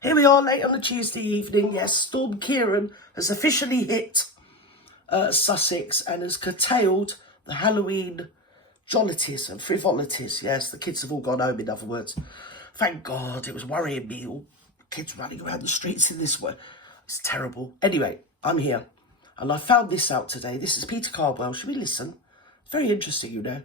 Here we are late on a Tuesday evening. Yes, Storm Kieran has officially hit Sussex and has curtailed the Halloween jollities and frivolities. Yes, the kids have all gone home, in other words. Thank God, it was worrying me, all kids running around the streets in this way. It's terrible. Anyway, I'm here and I found this out today. This is Peter Cardwell. Should we listen? It's very interesting, you know,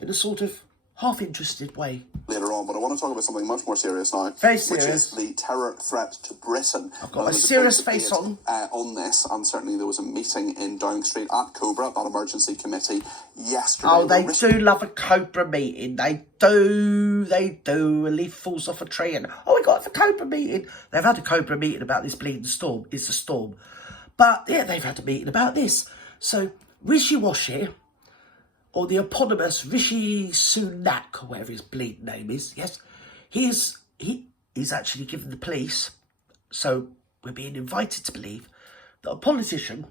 in a sort of half-interested way. Later on, but I want to talk about something much more serious now. Very serious. Which is the terror threat to Britain. I've got my serious face on. On this, and certainly there was a meeting in Downing Street at Cobra, that emergency committee, yesterday. Oh, they do love a Cobra meeting. They do. A leaf falls off a tree and, oh, we got a Cobra meeting. They've had a Cobra meeting about this bleeding storm. It's a storm. But, yeah, they've had a meeting about this. So, Rishi-Washi, or the eponymous Rishi Sunak, or whatever his bleed name is, yes, he's actually given the police, so we're being invited to believe, that a politician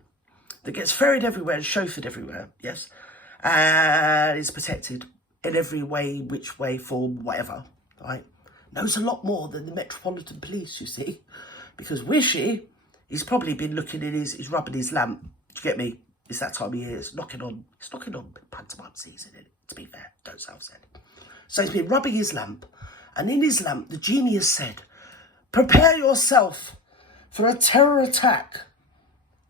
that gets ferried everywhere and chauffeured everywhere, yes, and is protected in every way, which way, form, whatever, right, knows a lot more than the Metropolitan Police, you see, because Rishi, he's probably been looking in he's rubbing his lamp, do you get me? It's that time of year. It's knocking on pantomime season, isn't it? To be fair, don't self-said. So he's been rubbing his lamp, and in his lamp, the genie has said, "Prepare yourself for a terror attack."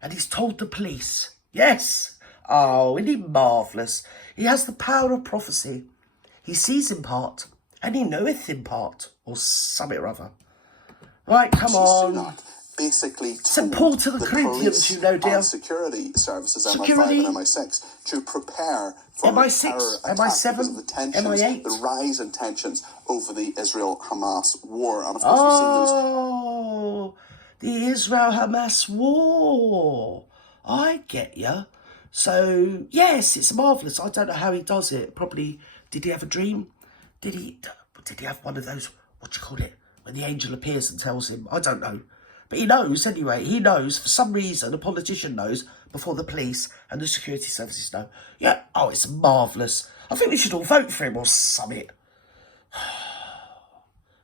And he's told the police, yes. Oh, isn't he marvellous? He has the power of prophecy. He sees in part, and he knoweth in part, or something or other. Right, come on. Basically St. Paul to the Corinthians, you know, dear. Security services, MI5 and MI6, to prepare for MI6, terror attack MI7, because of the tensions, MI8. the rise in tensions over the Israel-Hamas war. And of course, we've seen those... Oh, the Israel-Hamas war. I get you. So, yes, it's marvellous. I don't know how he does it. Probably, did he have a dream? Did he have one of those, what do you call it, when the angel appears and tells him? I don't know. But he knows, anyway, he knows, for some reason, a politician knows before the police and the security services know. Yeah, oh, it's marvellous. I think we should all vote for him or something.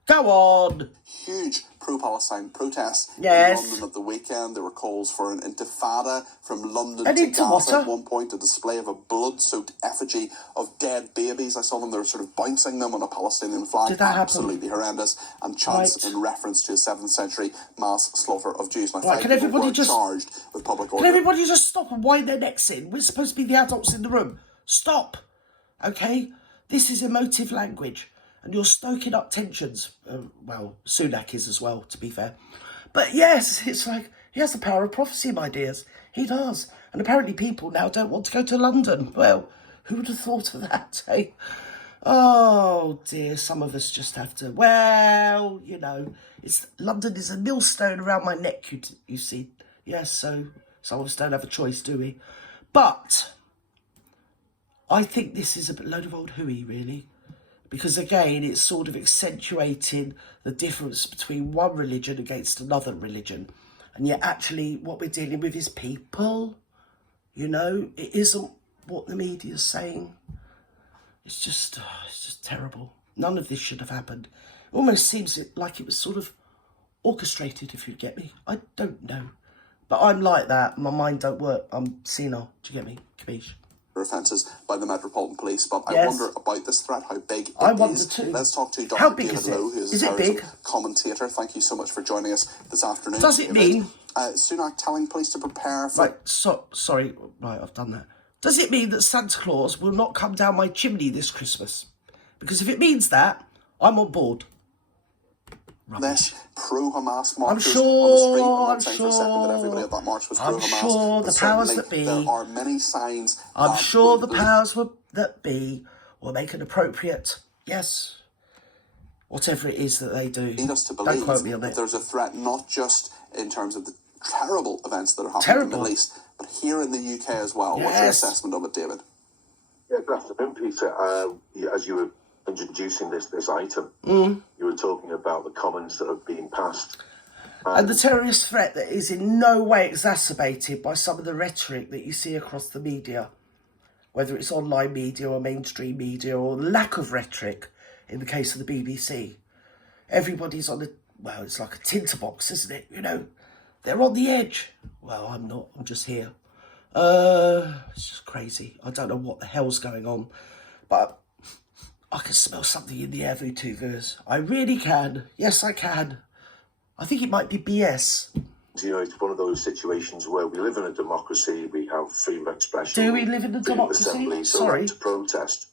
Go on. Huge pro-Palestine protests in London at the weekend. There were calls for an intifada from London to Gaza at one point, a display of a blood-soaked effigy of dead babies. I saw them, they were sort of bouncing them on a Palestinian flag. Did that happen? Absolutely horrendous. And chants in reference to a 7th century mass slaughter of Jews. Now, right, can everybody just charged with public order. Can everybody just stop and wind their necks in? We're supposed to be the adults in the room. Stop. Okay? This is emotive language. And you're stoking up tensions. Well, Sunak is as well, to be fair. But yes, it's like, he has the power of prophecy, my dears. He does. And apparently people now don't want to go to London. Well, who would have thought of that, eh? Oh, dear, some of us just have to... Well, you know, London is a millstone around my neck, you see. Yes, so some of us don't have a choice, do we? But I think this is a load of old hooey, really. Because, again, it's sort of accentuating the difference between one religion against another religion. And yet, actually, what we're dealing with is people. You know, it isn't what the media's saying. It's just terrible. None of this should have happened. It almost seems like it was sort of orchestrated, if you get me. I don't know. But I'm like that. My mind don't work. I'm senile. Do you get me? Capiche? Offences by the Metropolitan Police, but I wonder about this threat, how big it is. Too. Let's talk to Dr. David Lowe, who is a terrorism commentator. Thank you so much for joining us this afternoon. Does it mean Sunak telling police to prepare for... Right, sorry, right, I've done that. Does it mean that Santa Claus will not come down my chimney this Christmas? Because if it means that, I'm on board. Less pro-Hamas marchers I'm on the sure, street. I'm not saying for a second that everybody at that march was pro-Hamas. I'm sure the powers that be... There are many signs... I'm sure the powers that be will make an appropriate, yes, whatever it is that they do. Lead us to believe Don't quote me on that it. there's a threat not just in terms of the terrible events that are happening in the Middle East, but here in the UK as well. Yes. What's your assessment of it, David? Yeah, good afternoon, Peter. As you were introducing this item, you were talking about the comments that have been passed. And the terrorist threat that is in no way exacerbated by some of the rhetoric that you see across the media, whether it's online media or mainstream media, or lack of rhetoric in the case of the BBC. Everybody's on a well, it's like a tinterbox, isn't it? You know, they're on the edge. Well, I'm not. I'm just here. It's just crazy. I don't know what the hell's going on, but I can smell something in the air, VTubers. I really can. Yes, I can. I think it might be BS. You know, it's one of those situations where we live in a democracy, we have freedom of expression. Do we live in a democracy? Assembly, so Sorry. to protest.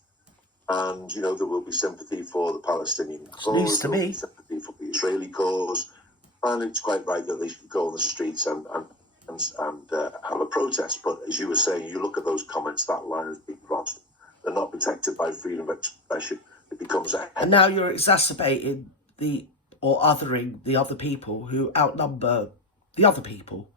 And, you know, there will be sympathy for the Palestinian cause, News to there will me. be sympathy for the Israeli cause, and it's quite right that they should go on the streets and have a protest. But as you were saying, you look at those comments, that line has been crossed. They're not protected by freedom of expression. It becomes a... And now you're exacerbating or othering the other people who outnumber the other people.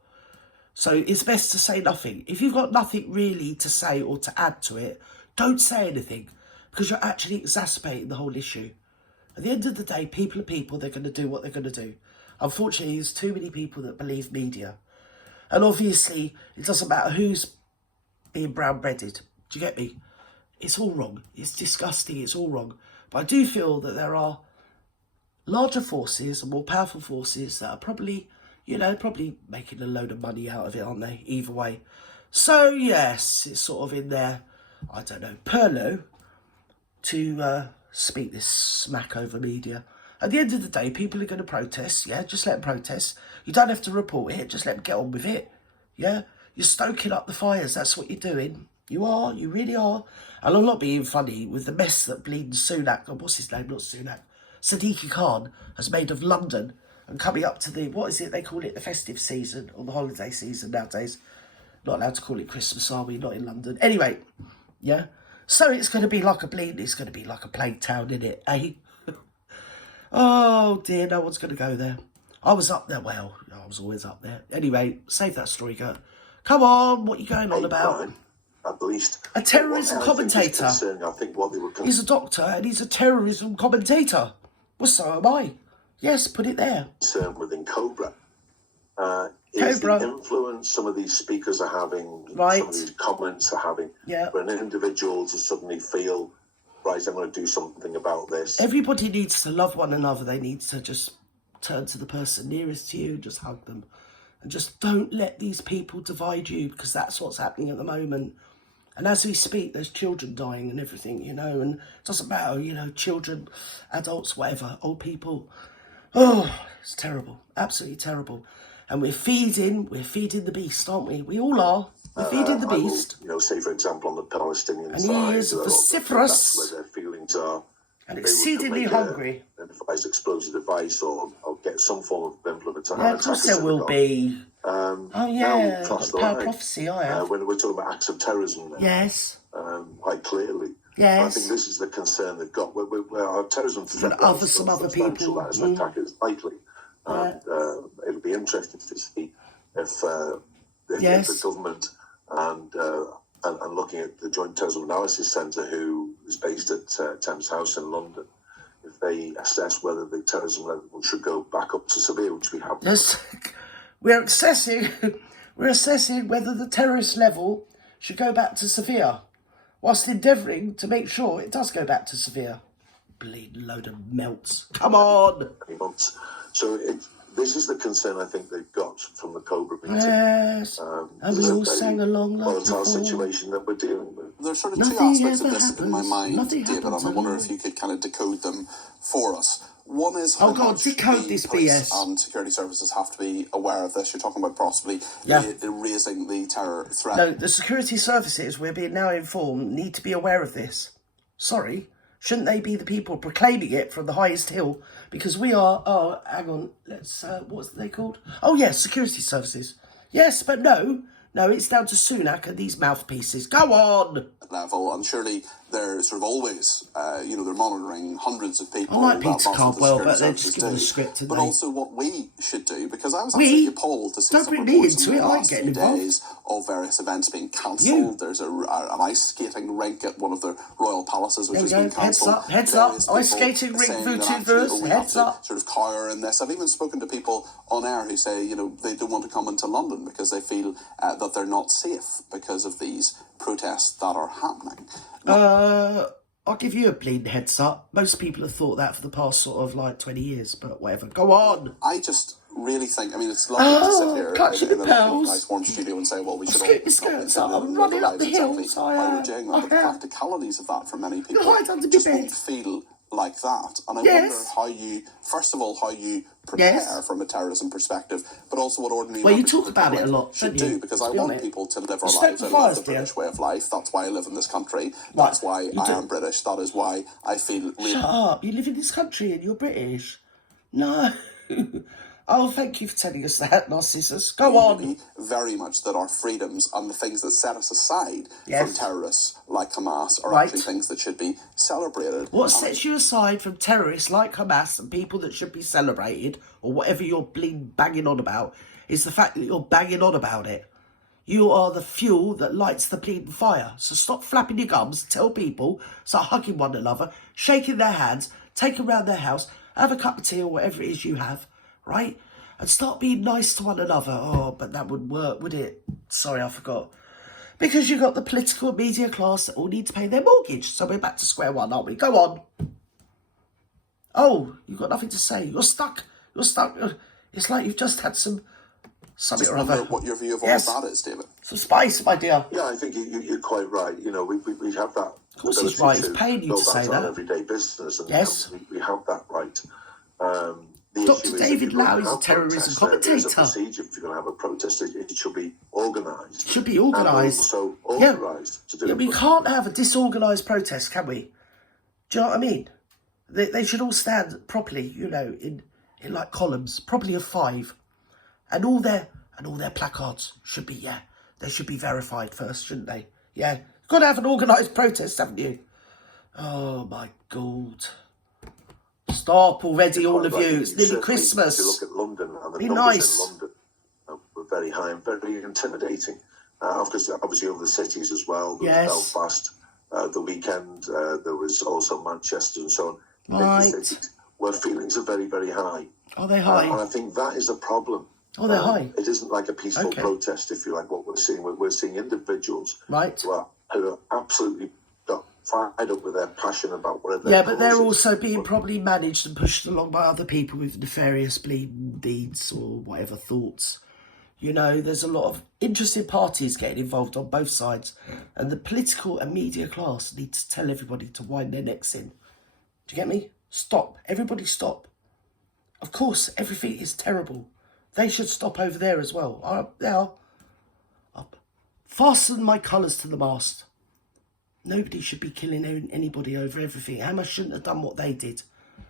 So it's best to say nothing. If you've got nothing really to say or to add to it, don't say anything, because you're actually exacerbating the whole issue. At the end of the day, people are people. They're going to do what they're going to do. Unfortunately, there's too many people that believe media. And obviously, it doesn't matter who's being brown-breaded. Do you get me? It's all wrong. It's disgusting. It's all wrong. But I do feel that there are larger forces and more powerful forces that are probably, you know, probably making a load of money out of it, aren't they? Either way. So, yes, it's sort of in their, I don't know, purlough to speak this smack over media. At the end of the day, people are going to protest, yeah? Just let them protest. You don't have to report it. Just let them get on with it, yeah? You're stoking up the fires. That's what you're doing. You are. You really are. And I'm not being funny with the mess that bleeding Sunak, or what's his name, not Sunak, Sadiq Khan has made of London, and coming up to the, what is it, they call it the festive season, or the holiday season nowadays. Not allowed to call it Christmas, are we? Not in London. Anyway, yeah? So it's going to be like a bleed, it's going to be like a plague town, innit, eh? Oh dear, no one's going to go there. I was up there, well, I was always up there. Anyway, save that story, girl. Come on, what are you going on about? At least. A terrorism commentator. I think what they were he's a doctor and he's a terrorism commentator. Well, so am I. Yes, put it there. Concerned within Cobra. Is the influence some of these speakers are having, right, some of these comments are having, yeah, for an individual to suddenly feel, right, I'm going to do something about this. Everybody needs to love one another. They need to just turn to the person nearest to you, just hug them. And just don't let these people divide you, because that's what's happening at the moment. And as we speak, there's children dying and everything, you know, and it doesn't matter, you know, children, adults, whatever, old people. Oh, it's terrible, absolutely terrible. And we're feeding the beast, aren't we? We all are. We're feeding the beast. You know, say, for example, on the Palestinian and side. And he is vociferous. Where their feelings are. And exceedingly hungry. An explosive device or get some form of implement. Yeah, of course there will be. Oh, yeah, power prophecy, I have. When we're talking about acts of terrorism now. Yes. Quite clearly. Yes. I think this is the concern they've got. Where our terrorism threat and some other people. That is an attack is likely. And it'll be interesting to see if the government and looking at the Joint Terrorism Analysis Centre, who is based at Thames House in London, if they assess whether the terrorism level should go back up to severe, which we have. Yes, we're assessing whether the terrorist level should go back to severe, whilst endeavouring to make sure it does go back to severe. Bleeding load of melts. Come on! So this is the concern I think they've got from the Cobra meeting. Yes, and we all sang along like volatile situation that we're dealing with. There's sort of two aspects of this in my mind, David, and I wonder if you could kind of decode them for us. One is how much the police BS. and security services have to be aware of this. You're talking about possibly raising the terror threat. No, the security services, we're being now informed, need to be aware of this. Sorry. Shouldn't they be the people proclaiming it from the highest hill? Because we are, hang on, let's, what's they called? Oh, yes, security services. Yes, but no, it's down to Sunak and these mouthpieces. Go on! Level, and surely they're sort of always, they're monitoring hundreds of people. I like Peter Cardwell, but they're just giving the script. But also what we should do, because I was absolutely appalled to see some reports in the last few days of various events being cancelled. There's an ice skating rink at one of the royal palaces, which has been cancelled. Heads up, ice skating rink, VTubers, heads up. Sort of cower in this. I've even spoken to people on air who say, they don't want to come into London because they feel that they're not safe because of these protests that are happening. I'll give you a bleeding heads up. Most people have thought that for the past sort of like 20 years, but whatever. Go on. I just really think, I mean, it's lovely to sit here in a lovely, nice warm studio and say, well, we should all I'm running up the hills. Exactly why we're doing that. But the practicalities of that for many people hide under just my bed. won't feel like that. And I wonder how you, first of all, how you prepare from a terrorism perspective, but also what ordinary you talk about it a lot, should don't you? do, because I want people to live our You lives. I love the dear. British way of life. That's why I live in this country. That's why I am British. That is why I feel really... Shut up. You live in this country and you're British. No. Oh, thank you for telling us that, Narcissus. Go on. Very much that our freedoms and the things that set us aside from terrorists like Hamas are actually things that should be celebrated. What sets you aside from terrorists like Hamas and people that should be celebrated, or whatever you're banging on about, is the fact that you're banging on about it. You are the fuel that lights the bleeding fire. So stop flapping your gums, tell people, start hugging one another, shaking their hands, take them around their house, have a cup of tea or whatever it is you have, right? And start being nice to one another. Oh, but that wouldn't work, would it? Sorry, I forgot. Because you've got the political and media class that all need to pay their mortgage. So we're back to square one, aren't we? Go on. Oh, you've got nothing to say. You're stuck. You're stuck. It's like you've just had something or other. What your view of all of that is, David. For spice, my dear. Yeah, I think you're quite right. You know, we have that. Of course he's right. It's paying you to say that. Everyday business. And, we have that right. Dr. David Lau is a terrorism commentator. There's a procedure if you're going to have a protest. It should be organised. It should be organised. So authorised to do it. We can't have a disorganised protest, can we? Do you know what I mean? They should all stand properly, you know, in like columns, probably of 5, and all their placards should be they should be verified first, shouldn't they? Yeah, you've got to have an organised protest, haven't you? Oh my God. Stop already, all of you. It's nearly Christmas. If you look at London, and the be numbers nice. in London were very high and very intimidating. Obviously over the cities as well. There was Belfast, the weekend, there was also Manchester and so on. Right. The cities where feelings are very, very high. Are they high? And I think that is a problem. Oh, they're high. It isn't like a peaceful protest, if you like, what we're seeing. We're seeing individuals who are absolutely fired up with their passion about whatever. Yeah, but they're also being probably managed and pushed along by other people with nefarious bleeding deeds or whatever thoughts. You know, there's a lot of interested parties getting involved on both sides, and the political and media class need to tell everybody to wind their necks in. Do you get me? Stop. Everybody stop. Of course, everything is terrible. They should stop over there as well. I'll fasten my colours to the mast. Nobody should be killing anybody over everything. Hamas shouldn't have done what they did.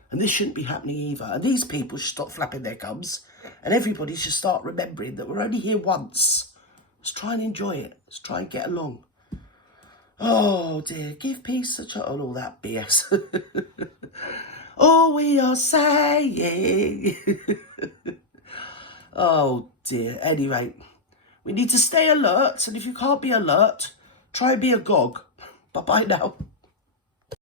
And this shouldn't be happening either. And these people should stop flapping their gums. And everybody should start remembering that we're only here once. Let's try and enjoy it. Let's try and get along. Oh dear, give peace a chance. All that BS. All we are saying. Oh dear. Anyway, we need to stay alert. And if you can't be alert, try and be a gog. Bye-bye now.